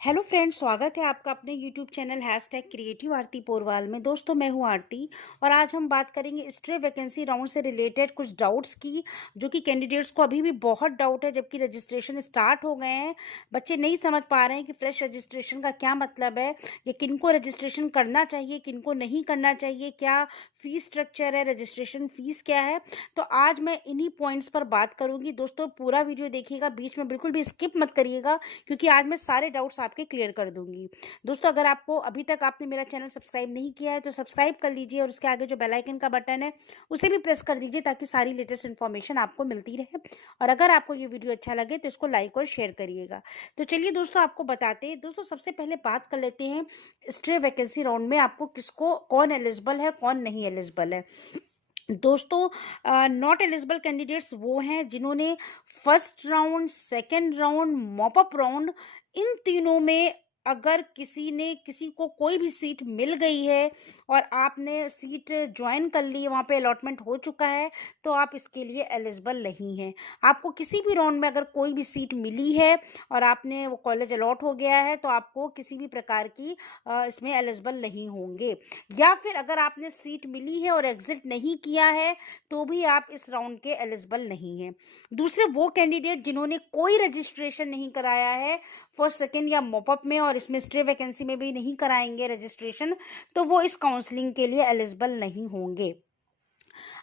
Hello friends, स्वागत है आपका अपने यूट्यूब चैनल #क्रिएटिव आरती पोरवाल में। दोस्तों, मैं हूं आरती और आज हम बात करेंगे स्ट्रे वैकेंसी राउंड से रिलेटेड कुछ डाउट्स की, जो कि कैंडिडेट्स को अभी भी बहुत डाउट है जबकि रजिस्ट्रेशन स्टार्ट हो गए हैं। बच्चे नहीं समझ पा रहे हैं कि फ्रेश रजिस्ट्रेशन का क्या मतलब है, या किनको रजिस्ट्रेशन करना चाहिए, किनको नहीं करना चाहिए, क्या फीस स्ट्रक्चर है, रजिस्ट्रेशन फीस क्या है। तो आज मैं इन्हीं पॉइंट्स पर बात करूंगी। दोस्तों, पूरा वीडियो देखिएगा, बीच में बिल्कुल भी स्किप मत करिएगा, क्योंकि आज मैं सारे डाउट्स आपके क्लियर कर दूंगी। दोस्तों, अगर आपको अभी तक आपने मेरा चैनल सब्सक्राइब नहीं किया है तो सब्सक्राइब कर लीजिए और उसके आगे जो बेल आइकन का बटन है उसे भी प्रेस कर दीजिए, ताकि सारी लेटेस्ट इन्फॉर्मेशन आपको मिलती रहे। और अगर आपको ये वीडियो अच्छा लगे तो इसको लाइक और शेयर करिएगा। तो चलिए दोस्तों, आपको बताते हैं। दोस्तों, सबसे पहले बात कर लेते हैं स्ट्रे वैकेंसी राउंड में आपको किसको कौन एलिजिबल है, कौन नहीं एलिजिबल है। दोस्तों, नॉट एलिजिबल कैंडिडेट्स वो हैं जिन्होंने first round, second round, mop up round, इन तीनों में अगर किसी को कोई भी सीट मिल गई है और आपने सीट ज्वाइन कर ली है, वहाँ पे अलॉटमेंट हो चुका है, तो आप इसके लिए एलिजिबल नहीं हैं। आपको किसी भी राउंड में अगर कोई भी सीट मिली है और आपने वो कॉलेज अलॉट हो गया है, तो आपको किसी भी प्रकार की इसमें एलिजिबल नहीं होंगे। या फिर अगर आपने सीट मिली है और एग्जिट नहीं किया है, तो भी आप इस राउंड के एलिजिबल नहीं हैं। दूसरे वो कैंडिडेट जिन्होंने कोई रजिस्ट्रेशन नहीं कराया है फर्स्ट, सेकंड या मॉपअप में, और इसमें स्ट्रे वैकेंसी में भी नहीं कराएंगे रजिस्ट्रेशन, तो वो इस काउंसलिंग के लिए एलिजिबल नहीं होंगे।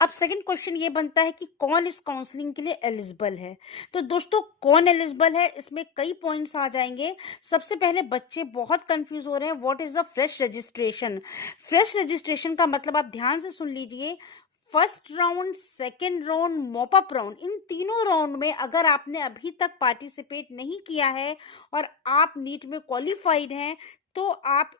अब सेकंड क्वेश्चन ये बनता है कि कौन इस काउंसलिंग के लिए एलिजिबल है। तो दोस्तों, कौन एलिजिबल है, इसमें कई पॉइंट्स आ जाएंगे। सबसे पहले बच्चे बहुत कंफ्यूज हो रहे हैं, what is a fresh registration. Fresh registration का मतलब आप ध्यान से सुन लीजिए। First round, second round, mop up round, इन तीनों राउंड में अगर आपने अभी तक पार्टिसिपेट नहीं किया है और आप नीट में क्वालिफाइड हैं, तो आप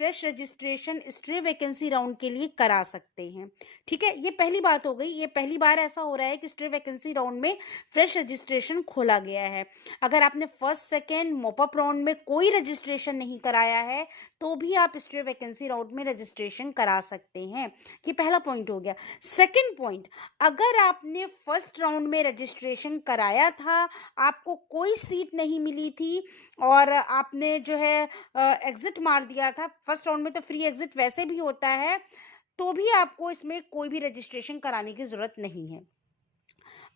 fresh registration stray vacancy round के लिए करा सकते हैं। ठीक है, ये पहली बात हो गई। ये पहली बार ऐसा हो रहा है कि स्ट्रे वैकेंसी राउंड में फ्रेश रजिस्ट्रेशन खोला गया है। अगर आपने फर्स्ट, सेकेंड, मॉपअप राउंड में कोई रजिस्ट्रेशन नहीं कराया है, तो भी आप स्ट्रे वैकेंसी राउंड में रजिस्ट्रेशन करा सकते हैं। ये पहला पॉइंट हो गया। सेकेंड पॉइंट, अगर आपने फर्स्ट राउंड में रजिस्ट्रेशन कराया था, आपको कोई सीट नहीं मिली थी और आपने जो है एग्जिट मार दिया था, फर्स्ट राउंड में तो फ्री एग्जिट वैसे भी होता है, तो भी आपको इसमें कोई भी रजिस्ट्रेशन कराने की जरूरत नहीं है।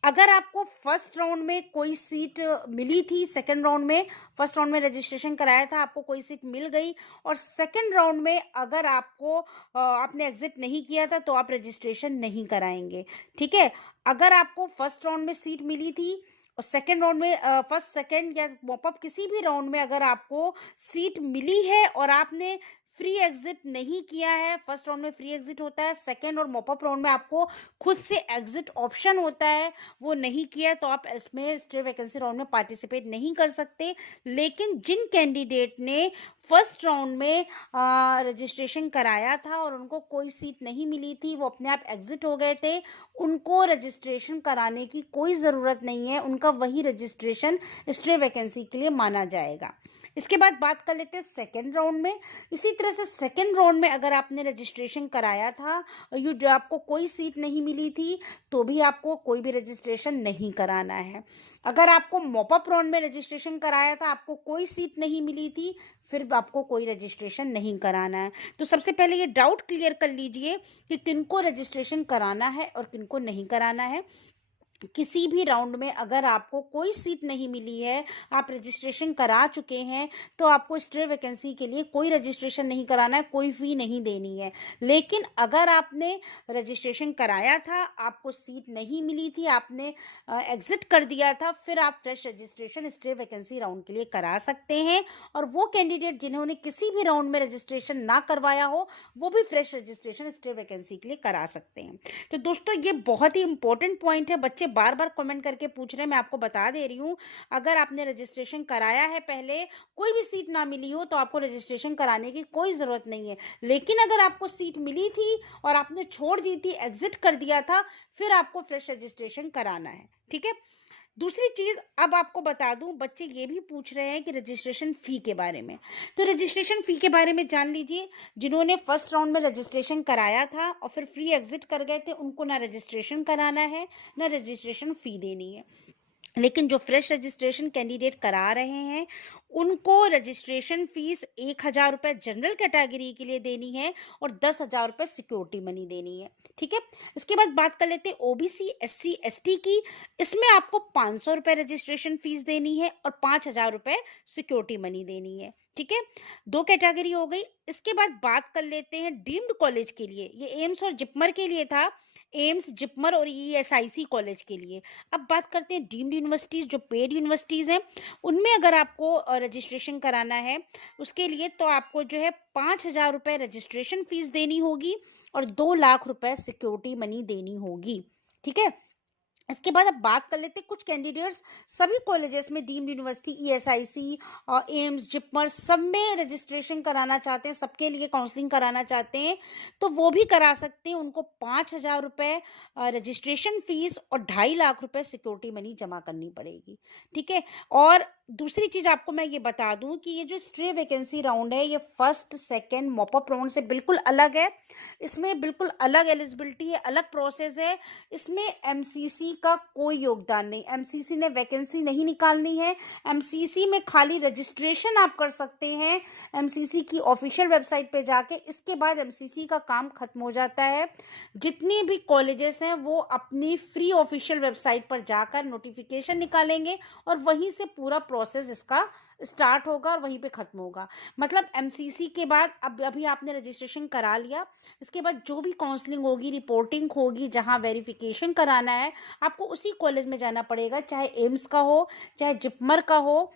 अगर आपको फर्स्ट राउंड में कोई सीट मिली थी, सेकंड राउंड में, फर्स्ट राउंड में रजिस्ट्रेशन कराया था, आपको कोई सीट मिल गई, और सेकंड राउंड में अगर आपको आपने एग्जिट नहीं किया था, तो आप रजिस्ट्रेशन नहीं कराएंगे। ठीक है, अगर आपको फर्स्ट राउंड में सीट मिली थी और सेकेंड राउंड में, फर्स्ट, सेकेंड या मॉपअप किसी भी राउंड में अगर आपको सीट मिली है और आपने फ्री एग्जिट नहीं किया है, फर्स्ट राउंड में फ्री एग्जिट होता है, सेकेंड और मॉपअप राउंड में आपको खुद से एग्जिट ऑप्शन होता है, वो नहीं किया है, तो आप इसमें स्ट्रे वैकेंसी राउंड में पार्टिसिपेट नहीं कर सकते। लेकिन जिन कैंडिडेट ने फर्स्ट राउंड में रजिस्ट्रेशन कराया था और उनको कोई सीट नहीं मिली थी, वो अपने आप एग्जिट हो गए थे, उनको रजिस्ट्रेशन कराने की कोई ज़रूरत नहीं है। उनका वही रजिस्ट्रेशन स्ट्रे वैकेंसी के लिए माना जाएगा। इसके बाद बात कर लेते हैं सेकेंड राउंड में। इसी तरह से सेकेंड राउंड में अगर आपने रजिस्ट्रेशन कराया था, आपको कोई सीट नहीं मिली थी, तो भी आपको कोई भी रजिस्ट्रेशन नहीं कराना है। अगर आपको मॉपअप राउंड में रजिस्ट्रेशन कराया था, आपको कोई सीट नहीं मिली थी, फिर आपको कोई रजिस्ट्रेशन नहीं कराना है। तो सबसे पहले ये डाउट क्लियर कर लीजिए कि किनको रजिस्ट्रेशन कराना है और किनको नहीं कराना है। किसी भी राउंड में अगर आपको कोई सीट नहीं मिली है, आप रजिस्ट्रेशन करा चुके हैं, तो आपको स्ट्रे वैकेंसी के लिए कोई रजिस्ट्रेशन नहीं कराना है, कोई फी नहीं देनी है। लेकिन अगर आपने रजिस्ट्रेशन कराया था, आपको सीट नहीं मिली थी, आपने एग्जिट कर दिया था, फिर आप fresh registration stray vacancy round के लिए करा सकते हैं। और वो कैंडिडेट जिन्होंने किसी भी राउंड में रजिस्ट्रेशन ना करवाया हो, वो भी फ्रेश रजिस्ट्रेशन स्ट्रे वैकेंसी के लिए करा सकते हैं। तो दोस्तों, ये बहुत ही इंपॉर्टेंट पॉइंट है। बच्चे बार बार कमेंट करके पूछ रहे हैं, मैं आपको बता दे रही हूँ। अगर आपने रजिस्ट्रेशन कराया है पहले, कोई भी सीट ना मिली हो, तो आपको रजिस्ट्रेशन कराने की कोई ज़रूरत नहीं है। लेकिन अगर आपको सीट मिली थी और आपने छोड़ दी थी, एग्जिट कर दिया था, फिर आपको फ्रेश रजिस्ट्रेशन कराना है। ठीक है, दूसरी चीज अब आपको बता दूं, बच्चे ये भी पूछ रहे हैं कि रजिस्ट्रेशन फी के बारे में। तो रजिस्ट्रेशन फी के बारे में जान लीजिए। जिन्होंने फर्स्ट राउंड में रजिस्ट्रेशन कराया था और फिर फ्री एग्जिट कर गए थे, उनको ना रजिस्ट्रेशन कराना है, ना रजिस्ट्रेशन फी देनी है। लेकिन जो फ्रेश रजिस्ट्रेशन कैंडिडेट करा रहे हैं, उनको रजिस्ट्रेशन फीस 1,000 रुपये जनरल कैटेगरी के लिए देनी है और 10,000 रुपये सिक्योरिटी मनी देनी है। ठीक है, इसके बाद बात कर लेते हैं ओबीसी एससी एसटी की। इसमें आपको 500 रुपये रजिस्ट्रेशन फीस देनी है और 5,000 रुपये सिक्योरिटी मनी देनी है। ठीक है, 2 कैटेगरी हो गई। इसके बाद बात कर लेते हैं डीम्ड कॉलेज के लिए। ये एम्स और जिपमर के लिए था, एम्स जिपमर और ईएसआईसी कॉलेज के लिए। अब बात करते हैं डीम्ड यूनिवर्सिटीज, जो पेड यूनिवर्सिटीज हैं, उनमें अगर आपको रजिस्ट्रेशन कराना है उसके लिए तो आपको जो है 5,000 रुपये रजिस्ट्रेशन फीस देनी होगी और 2 लाख रुपए सिक्योरिटी मनी देनी होगी। ठीक है, इसके बाद अब बात कर लेते हैं कुछ कैंडिडेट्स सभी कॉलेजेस में, डीम्ड यूनिवर्सिटी, ईएसआईसी और एम्स जिपमर सब में रजिस्ट्रेशन कराना चाहते हैं, सबके लिए काउंसलिंग कराना चाहते हैं तो वो भी करा सकते हैं। उनको 5,000 रुपये रजिस्ट्रेशन फीस और 2.5 लाख रुपए सिक्योरिटी मनी जमा करनी पड़ेगी। ठीक है, और दूसरी चीज आपको मैं ये बता दूं कि ये जो स्ट्रे वैकेंसी राउंड है ये फर्स्ट सेकेंड मॉपअप राउंड से बिल्कुल अलग है। इसमें बिल्कुल अलग एलिजिबिलिटी है, अलग प्रोसेस है। इसमें एमसीसी का कोई योगदान नहीं, एमसीसी ने वैकेंसी नहीं निकालनी है। एमसीसी में खाली रजिस्ट्रेशन आप कर सकते हैं एमसीसी की ऑफिशियल वेबसाइट पे जाके। इसके बाद एमसीसी का काम खत्म हो जाता है। जितनी भी कॉलेजेस हैं वो अपनी फ्री ऑफिशियल वेबसाइट पर जाकर नोटिफिकेशन निकालेंगे और वहीं से पूरा प्रोसेस इसका स्टार्ट होगा और वहीं पे खत्म होगा। मतलब एमसीसी के बाद अब अभी आपने रजिस्ट्रेशन करा लिया, इसके बाद जो भी काउंसलिंग होगी, रिपोर्टिंग होगी, जहां वेरिफिकेशन कराना है आपको उसी कॉलेज में जाना पड़ेगा, चाहे एम्स का हो, चाहे जिपमर का हो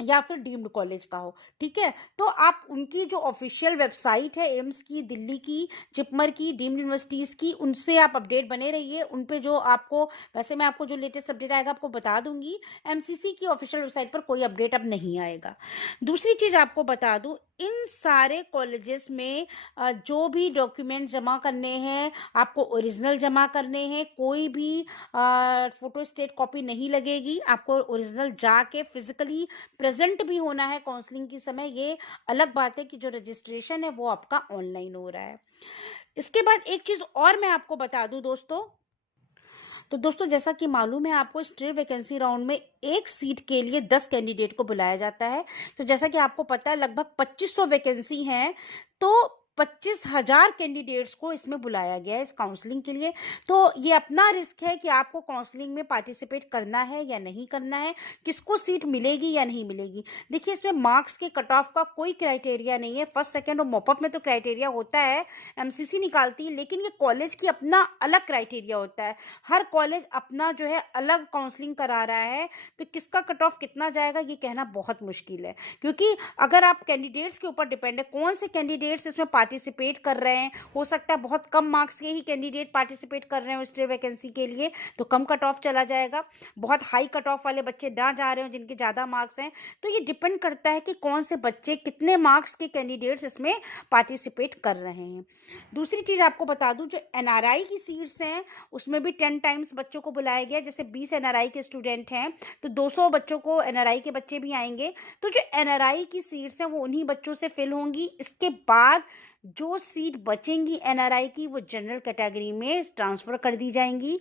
या फिर डीम्ड कॉलेज का हो। ठीक है, तो आप उनकी जो ऑफिशियल वेबसाइट है एम्स की, दिल्ली की, जिपमर की, डीम्ड यूनिवर्सिटीज़ की, उनसे आप अपडेट बने रहिए। उन पे जो आपको, वैसे मैं आपको जो लेटेस्ट अपडेट आएगा आपको बता दूंगी, एमसीसी की ऑफिशियल वेबसाइट पर कोई अपडेट अब नहीं आएगा। दूसरी चीज़ आपको बता दूं, इन सारे कॉलेजेस में जो भी डॉक्यूमेंट जमा करने हैं आपको ओरिजिनल जमा करने हैं, कोई भी फोटो स्टेट कॉपी नहीं लगेगी। आपको ओरिजिनल जाके फिजिकली प्रेजेंट भी होना है काउंसलिंग के समय। ये अलग बात है कि जो रजिस्ट्रेशन है वो आपका ऑनलाइन हो रहा है। इसके बाद एक चीज और मैं आपको बता दूं दोस्तों, तो दोस्तों जैसा कि मालूम है आपको, स्ट्रे वैकेंसी राउंड में एक सीट के लिए 10 कैंडिडेट को बुलाया जाता है। तो जैसा कि आपको पता है लगभग 2500 वैकेंसी हैं, तो 25,000 कैंडिडेट्स को इसमें बुलाया गया है इस काउंसलिंग के लिए। तो ये अपना रिस्क है कि आपको काउंसलिंग में पार्टिसिपेट करना है या नहीं करना है, किसको सीट मिलेगी या नहीं मिलेगी। देखिए, इसमें मार्क्स के कट ऑफ का कोई क्राइटेरिया नहीं है। फर्स्ट सेकंड और मॉपअप में तो क्राइटेरिया होता है, एमसीसी निकालती है, लेकिन ये कॉलेज की अपना अलग क्राइटेरिया होता है। हर कॉलेज अपना जो है अलग काउंसलिंग करा रहा है, तो किसका कट ऑफ कितना जाएगा ये कहना बहुत मुश्किल है। क्योंकि अगर आप कैंडिडेट्स के ऊपर डिपेंड है, कौन से कैंडिडेट्स इसमें पार्टिसिपेट कर रहे हैं, हो सकता है बहुत कम मार्क्स के ही कैंडिडेट पार्टिसिपेट कर रहे हो स्टे वैकेंसी के लिए, तो कम कट ऑफ चला जाएगा। बहुत हाई कट ऑफ वाले बच्चे ना जा रहे हो जिनके ज़्यादा मार्क्स हैं, तो ये डिपेंड करता है कि कौन से बच्चे कितने मार्क्स के कैंडिडेट्स इसमें पार्टिसिपेट कर रहे हैं। दूसरी चीज़ आपको बता दूं, जो एनआरआई की सीट्स हैं उसमें भी 10 टाइम्स बच्चों को बुलाया गया। जैसे 20 एनआरआई के स्टूडेंट हैं तो 200 बच्चों को एनआरआई के बच्चे भी आएंगे। तो जो एनआरआई की सीट्स हैं वो उन्हीं बच्चों से फिल होंगी। इसके बाद जो सीट बचेंगी एनआरआई की वो जनरल कैटेगरी में ट्रांसफर कर दी जाएंगी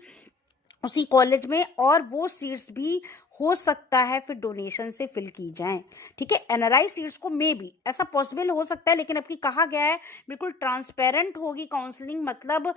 उसी कॉलेज में, और वो सीट्स भी हो सकता है फिर डोनेशन से फिल की जाएं। ठीक है, एनआरआई सीट्स को मे भी ऐसा पॉसिबल हो सकता है, लेकिन अब की कहा गया है बिल्कुल ट्रांसपेरेंट होगी काउंसलिंग, मतलब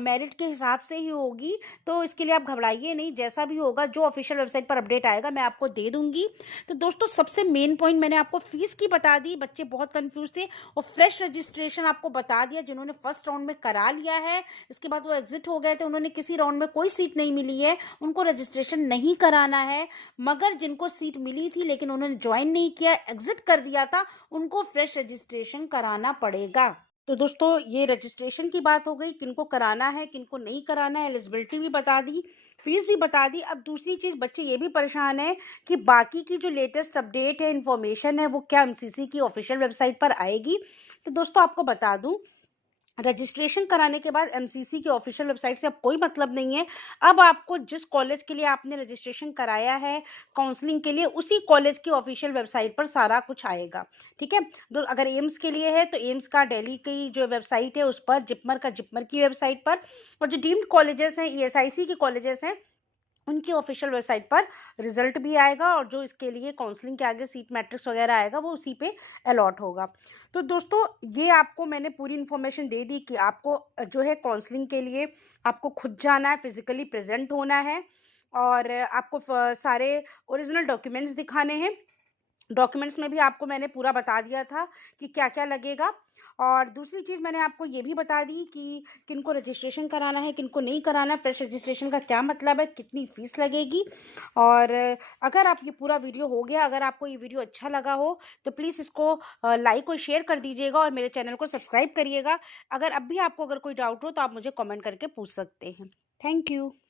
मेरिट के हिसाब से ही होगी। तो इसके लिए आप घबराइए नहीं, जैसा भी होगा जो ऑफिशियल वेबसाइट पर अपडेट आएगा मैं आपको दे दूंगी। तो दोस्तों सबसे मेन पॉइंट मैंने आपको फीस की बता दी, बच्चे बहुत कंफ्यूज थे, और फ्रेश रजिस्ट्रेशन आपको बता दिया। जिन्होंने फर्स्ट राउंड में करा लिया है, इसके बाद वो एग्जिट हो गए थे, उन्होंने किसी राउंड में कोई सीट नहीं मिली है, उनको रजिस्ट्रेशन नहीं कराना है। मगर जिनको सीट मिली थी लेकिन उन्होंने ज्वाइन नहीं किया, एग्जिट कर दिया था, उनको फ्रेश रजिस्ट्रेशन कराना पड़ेगा। तो दोस्तों ये रजिस्ट्रेशन की बात हो गई, किनको कराना है किनको नहीं कराना है, एलिजिबिलिटी भी बता दी, फीस भी बता दी। अब दूसरी चीज़, बच्चे ये भी परेशान है कि बाकी की जो लेटेस्ट अपडेट है, इन्फॉर्मेशन है, वो क्या एमसीसी की ऑफिशियल वेबसाइट पर आएगी। तो दोस्तों आपको बता दूं, रजिस्ट्रेशन कराने के बाद एमसीसी की ऑफिशियल वेबसाइट से अब कोई मतलब नहीं है। अब आपको जिस कॉलेज के लिए आपने रजिस्ट्रेशन कराया है काउंसलिंग के लिए, उसी कॉलेज की ऑफिशियल वेबसाइट पर सारा कुछ आएगा। ठीक है, तो अगर एम्स के लिए है तो एम्स का दिल्ली की जो वेबसाइट है उस पर, जिपमर का जिपमर की वेबसाइट पर, और जो डीम्ड कॉलेजेस हैं, ईएसआईसी के कॉलेजेस हैं उनकी ऑफिशियल वेबसाइट पर रिजल्ट भी आएगा और जो इसके लिए काउंसलिंग के आगे सीट मैट्रिक्स वगैरह आएगा वो उसी पे अलॉट होगा। तो दोस्तों ये आपको मैंने पूरी इन्फॉर्मेशन दे दी कि आपको जो है काउंसलिंग के लिए आपको खुद जाना है, फिजिकली प्रेजेंट होना है और आपको सारे ओरिजिनल डॉक्यूमेंट्स दिखाने हैं। डॉक्यूमेंट्स में भी आपको मैंने पूरा बता दिया था कि क्या-क्या लगेगा और दूसरी चीज़ मैंने आपको ये भी बता दी कि किनको रजिस्ट्रेशन कराना है, किनको नहीं कराना, फ्रेश रजिस्ट्रेशन का क्या मतलब है, कितनी फ़ीस लगेगी और अगर आप ये पूरा वीडियो हो गया, अगर आपको ये वीडियो अच्छा लगा हो, तो प्लीज़ इसको लाइक और शेयर कर दीजिएगा और मेरे चैनल को सब्सक्राइब करिएगा। अगर अब भी आपको अगर कोई डाउट हो, तो आप मुझे कमेंट करके पूछ सकते हैं। Thank you.